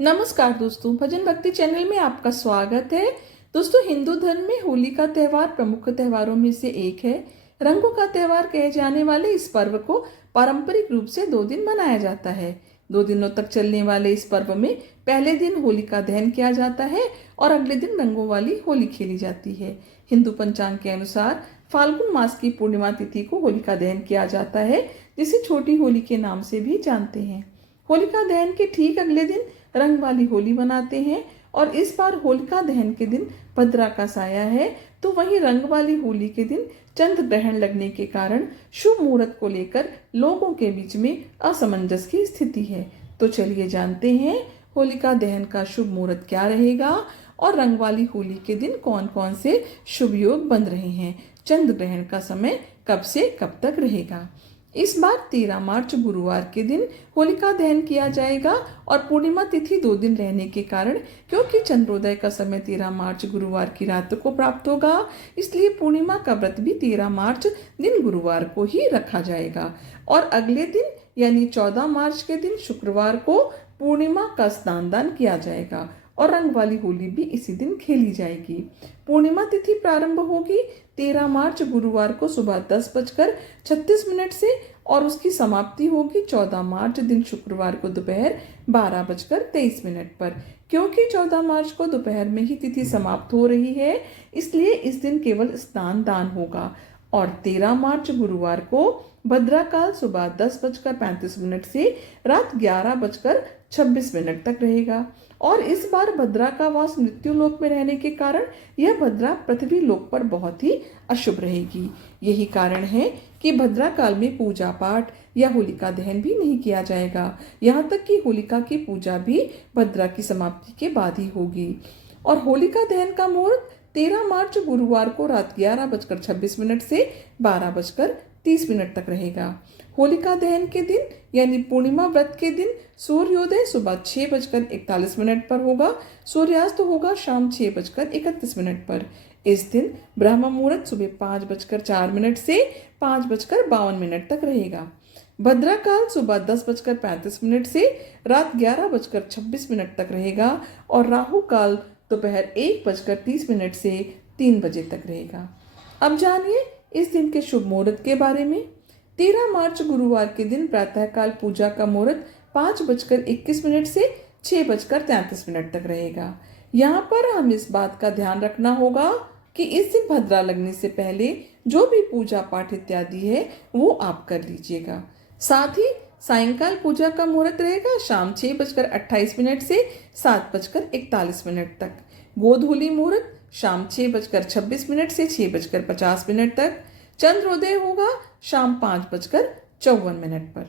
नमस्कार दोस्तों, भजन भक्ति चैनल में आपका स्वागत है। दोस्तों, हिंदू धर्म में होली का त्यौहार प्रमुख त्योहारों में से एक है। रंगों का त्यौहार कहे जाने वाले इस पर्व को पारंपरिक रूप से 2 दिन मनाया जाता है। 2 दिनों तक चलने वाले इस पर्व में पहले दिन होली का दहन किया जाता है और अगले दिन रंगों वाली होली खेली जाती है। हिंदू पंचांग के अनुसार फाल्गुन मास की पूर्णिमा तिथि को होलिका दहन किया जाता है, जिसे छोटी होली के नाम से भी जानते हैं। होलिका दहन के ठीक अगले दिन रंग वाली होली मनाते हैं और इस बार होलिका दहन के दिन भद्रा का साया है, तो वहीं रंग वाली होली के दिन चंद्र ग्रहण लगने के कारण शुभ मुहूर्त को लेकर लोगों के बीच में असमंजस की स्थिति है। तो चलिए जानते हैं होलिका दहन का शुभ मुहूर्त क्या रहेगा और रंग वाली होली के दिन कौन कौन से शुभ योग बन रहे हैं। चंद्र ग्रहण का समय कब से कब तक रहेगा। इस बार 13 मार्च गुरुवार के दिन होलिका दहन किया जाएगा और पूर्णिमा तिथि 2 दिन रहने के कारण, क्योंकि चंद्रोदय का समय 13 मार्च गुरुवार की रात को प्राप्त होगा, इसलिए पूर्णिमा का व्रत भी 13 मार्च दिन गुरुवार को ही रखा जाएगा। और अगले दिन यानी 14 मार्च के दिन शुक्रवार को पूर्णिमा का स्नान दान किया जाएगा और रंग वाली होली भी इसी दिन खेली जाएगी। पूर्णिमा तिथि प्रारंभ होगी 13 मार्च गुरुवार को सुबह 10:36 से और उसकी समाप्ति होगी 14 मार्च दिन शुक्रवार को दोपहर 12:23 पर। क्योंकि 14 मार्च को दोपहर में ही तिथि समाप्त हो रही है, इसलिए इस दिन केवल स्नान दान होगा और 13 मार्च गुरुवार को भद्रा काल सुबह 10:35 से रात 11:26 तक रहेगा। और इस बार भद्रा का वास मृत्यु लोक में रहने के कारण यह भद्रा पृथ्वी लोक पर बहुत ही अशुभ रहेगी। यही कारण है कि भद्रा काल में पूजा पाठ या होलिका दहन भी नहीं किया जाएगा। यहाँ तक कि होलिका की पूजा भी भद्रा की समाप्ति के बाद ही होगी। और होलिका दहन का मुहूर्त 13 मार्च गुरुवार को रात 11:26 से 12:30 तक रहेगा। होलिका दहन के दिन यानी पूर्णिमा व्रत के दिन सूर्योदय सुबह 6:41 पर होगा। सूर्यास्त होगा शाम 6:31 पर। इस दिन ब्रह्म मुहूर्त सुबह 5:04 से 5:52 तक रहेगा। भद्रा काल सुबह 10:35 से रात 11:26 तक रहेगा और राहु काल दोपहर 1:30 से 3 बजे तक रहेगा। अब जानिए इस दिन के शुभ मुहूर्त के बारे में। 13 मार्च गुरुवार के दिन प्रातःकाल पूजा का मुहूर्त 5:21 से 6:33 तक रहेगा। यहाँ पर हम इस बात का ध्यान रखना होगा कि इस दिन भद्रा लगने से पहले जो भी पूजा पाठ इत्यादि है वो आप कर लीजिएगा। साथ ही सायंकाल पूजा का मुहूर्त रहेगा शाम 6:28 से 7:41 तक। गोधूली मुहूर्त शाम 6:26 से 6:50 तक। चंद्रोदय होगा शाम 5:54 पर।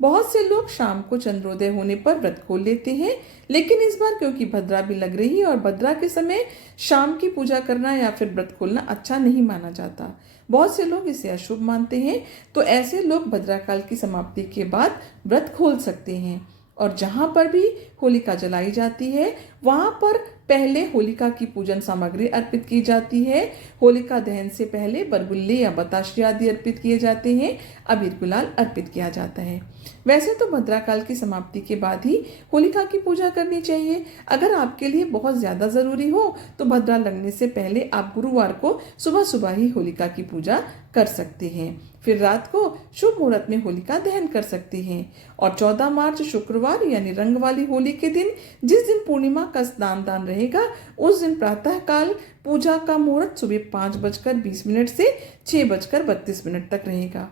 बहुत से लोग शाम को चंद्रोदय होने पर व्रत खोल लेते हैं, लेकिन इस बार क्योंकि भद्रा भी लग रही है और भद्रा के समय शाम की पूजा करना या फिर व्रत खोलना अच्छा नहीं माना जाता, बहुत से लोग इसे अशुभ मानते हैं, तो ऐसे लोग भद्रा काल की समाप्ति के बाद व्रत खोल सकते हैं। और जहाँ पर भी होलिका जलाई जाती है वहाँ पर पहले होलिका की पूजन सामग्री अर्पित की जाती है। होलिका दहन से पहले बरगुल्ले या बताशे आदि अर्पित किए जाते हैं, अबीर गुलाल अर्पित किया जाता है। वैसे तो भद्रा काल की समाप्ति के बाद ही होलिका की पूजा करनी चाहिए। अगर आपके लिए बहुत ज़्यादा ज़रूरी हो तो भद्रा लगने से पहले आप गुरुवार को सुबह सुबह ही होलिका की पूजा कर सकते हैं, फिर रात को शुभ मुहूर्त में होलिका दहन कर सकते हैं। और 14 मार्च शुक्रवार यानी रंग वाली होली के दिन जिस दिन पूर्णिमा का स्नान दान रहेगा, उस दिन प्रातः काल पूजा का मुहूर्त सुबह 5:20 से 6:32 तक रहेगा।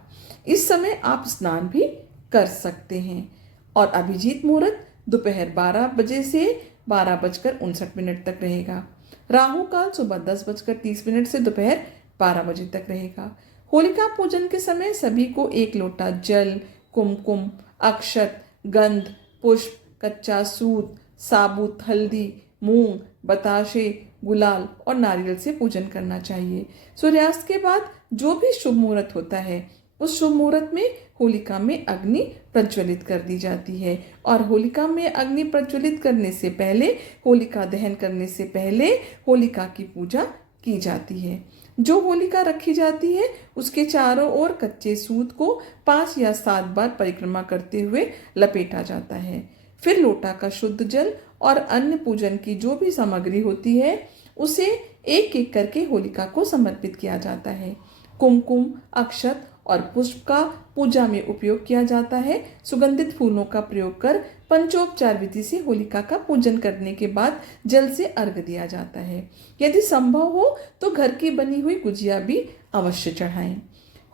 इस समय आप स्नान भी कर सकते हैं। और अभिजीत मुहूर्त दोपहर 12 बजे से 12:59 तक रहेगा। राहु काल सुबह 10:30 से दोपहर 12 बजे तक रहेगा। होलिका पूजन के समय सभी को 1 लोटा जल, कुमकुम, अक्षत, गंध, पुष्प, कच्चा सूत, साबुत हल्दी, मूंग, बताशे, गुलाल और नारियल से पूजन करना चाहिए। सूर्यास्त के बाद जो भी शुभ मुहूर्त होता है उस शुभ मुहूर्त में होलिका में अग्नि प्रज्वलित कर दी जाती है और होलिका में अग्नि प्रज्वलित करने से पहले, होलिका दहन करने से पहले होलिका की पूजा की जाती है। जो होलिका रखी जाती है उसके चारों ओर कच्चे सूत को 5 या 7 बार परिक्रमा करते हुए लपेटा जाता है। फिर लोटा का शुद्ध जल और अन्य पूजन की जो भी सामग्री होती है उसे एक एक करके होलिका को समर्पित किया जाता है। कुमकुम, अक्षत और पुष्प का पूजा में उपयोग किया जाता है। सुगंधित फूलों का प्रयोग कर पंचोपचार विधि से होलिका का पूजन करने के बाद जल से अर्घ दिया जाता है। यदि संभव हो तो घर की बनी हुई गुजिया भी अवश्य चढ़ाएं।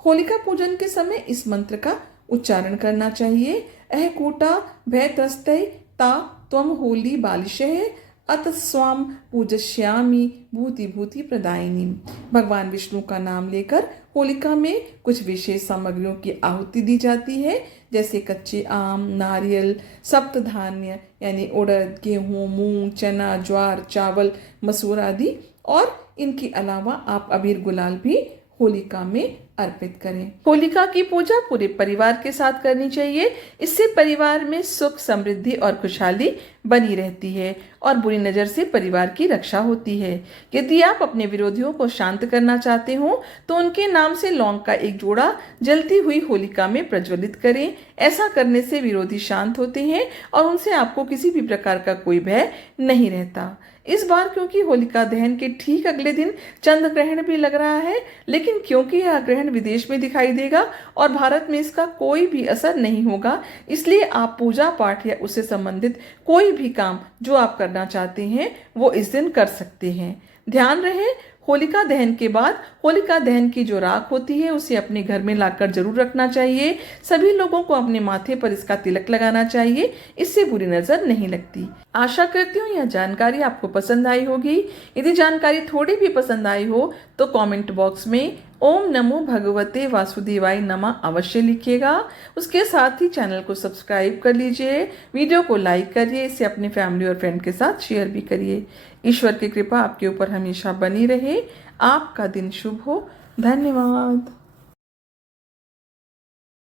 होलिका पूजन के समय इस मंत्र का उच्चारण करना चाहिए। अह कूटा भय त्रस्तय ता त्वम होली बालिशः अत स्वाम पूजश्यामि भूति भूति प्रदायिनी। भगवान विष्णु का नाम लेकर होलिका में कुछ विशेष सामग्रियों की आहुति दी जाती है, जैसे कच्चे आम, नारियल, सप्तधान्य यानी उड़द, गेहूं, मूंग, चना, ज्वार, चावल, मसूर आदि। और इनके अलावा आप अबीर गुलाल भी होलिका में अर्पित करें। होलिका की पूजा पूरे परिवार के साथ करनी चाहिए। इससे परिवार में सुख, समृद्धि और खुशहाली बनी रहती है और बुरी नजर से परिवार की रक्षा होती है। यदि आप अपने विरोधियों को शांत करना चाहते हो तो उनके नाम से लौंग का एक जोड़ा जलती हुई होलिका में प्रज्वलित करें। ऐसा करने से विरोधी शांत होते हैं और उनसे आपको किसी भी प्रकार का कोई भय नहीं रहता। इस बार क्योंकि होलिका दहन के ठीक अगले दिन चंद्र ग्रहण भी लग रहा है, लेकिन क्योंकि यह ग्रहण विदेश में दिखाई देगा और भारत में इसका कोई भी असर नहीं होगा, इसलिए आप पूजा पाठ या उससे संबंधित कोई भी काम जो आप करना चाहते हैं वो इस दिन कर सकते हैं। ध्यान रहे, होलिका दहन के बाद होलिका दहन की जो राख होती है उसे अपने घर में लाकर जरूर रखना चाहिए। सभी लोगों को अपने माथे पर इसका तिलक लगाना चाहिए, इससे बुरी नजर नहीं लगती। आशा करती हूँ यह जानकारी आपको पसंद आई होगी। यदि जानकारी थोड़ी भी पसंद आई हो तो कमेंट बॉक्स में ओम नमो भगवते वासुदेवाय नमः अवश्य लिखिएगा। उसके साथ ही चैनल को सब्सक्राइब कर लीजिए, वीडियो को लाइक करिए, इसे अपनी फैमिली और फ्रेंड के साथ शेयर भी करिए। ईश्वर की कृपा आपके ऊपर हमेशा बनी रहे। आपका दिन शुभ हो। धन्यवाद।